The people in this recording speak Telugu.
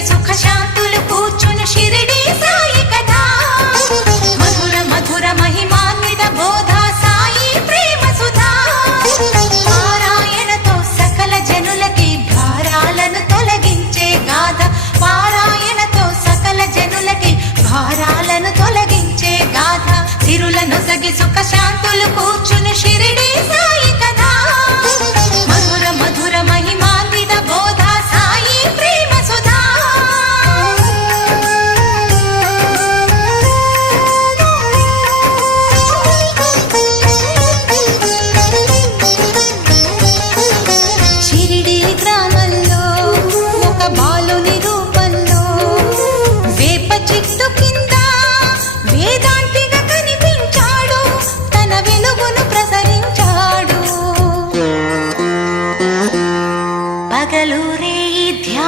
సగి సుఖ శాంతులు కూర్చును షిరిడి సాయి కథ మధుర మధుర మహిమాన్విత బోధ సాయి ప్రేమ సుధా పారాయణతో సకల జనులకి భారాలను తొలగించే గాథ పారాయణతో సకల జనులకి భారాలను తొలగించే గాథ సిరులను సగి సుఖ శాంతులు కూర్చును షిరిడి సాయి కథ మధుర మధుర మహిమాన్విత బోధ సాయి ప్రేమ సుధా షిరిడి గ్రామంలో ఒక